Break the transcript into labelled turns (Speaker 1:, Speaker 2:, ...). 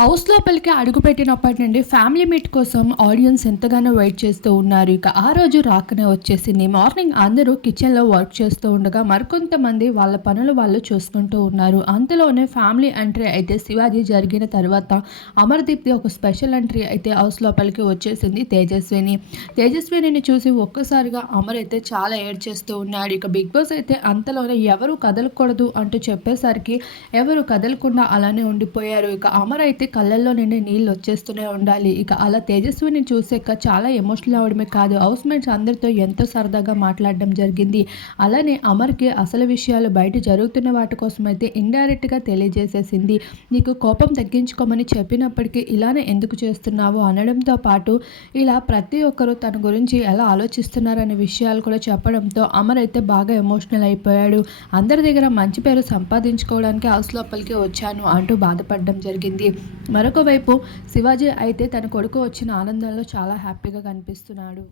Speaker 1: House లోపలికి అడుగుపెట్టినప్పటి నుండి ఫ్యామిలీ మీట్ కోసం ఆడియన్స్ ఎంతగానో వెయిట్ చేస్తూ ఉన్నారు. ఇక ఆ రోజు రాకనే వచ్చేసింది. మార్నింగ్ అందరూ కిచెన్లో వర్క్ చేస్తూ ఉండగా మరికొంతమంది వాళ్ళ పనులు వాళ్ళు చూసుకుంటూ ఉన్నారు. అంతలోనే ఫ్యామిలీ ఎంట్రీ అయితే శివాజీ జరిగిన తర్వాత అమర్దీప్ది ఒక స్పెషల్ ఎంట్రీ అయితే హౌస్ లోపలికి వచ్చేసింది తేజస్విని. తేజస్విని చూసి ఒక్కసారిగా అమర్ అయితే చాలా ఏడ్ చేస్తూ ఉన్నాడు. ఇక బిగ్ బాస్ అయితే అంతలోనే ఎవరు కదలకూడదు అంటూ చెప్పేసరికి ఎవరు కదలకుండా అలానే ఉండిపోయారు. ఇక అమర్ అయితే కళ్ళల్లో నుండి నీళ్ళు వచ్చేస్తూనే ఉండాలి. ఇక అలా తేజస్విని చూసాక చాలా ఎమోషనల్ అవడమే కాదు హౌస్ మేట్స్ అందరితో ఎంతో సరదాగా మాట్లాడడం జరిగింది. అలానే అమర్కి అసలు విషయాలు బయట జరుగుతున్న వాటి కోసం అయితే ఇండైరెక్ట్గా తెలియజేసేసింది. నీకు కోపం తగ్గించుకోమని చెప్పినప్పటికీ ఇలానే ఎందుకు చేస్తున్నావు అనడంతో పాటు ఇలా ప్రతి ఒక్కరూ తన గురించి ఎలా ఆలోచిస్తున్నారనే విషయాలు కూడా చెప్పడంతో అమర్ అయితే బాగా ఎమోషనల్ అయిపోయాడు. అందరి దగ్గర మంచి పేరు సంపాదించుకోవడానికి హౌస్ లోపలికి వచ్చాను అంటూ బాధపడడం జరిగింది. మరొక వైపు శివాజీ అయితే తన కొడుకు వచ్చిన ఆనందంలో చాలా హ్యాపీగా కనిపిస్తున్నాడు.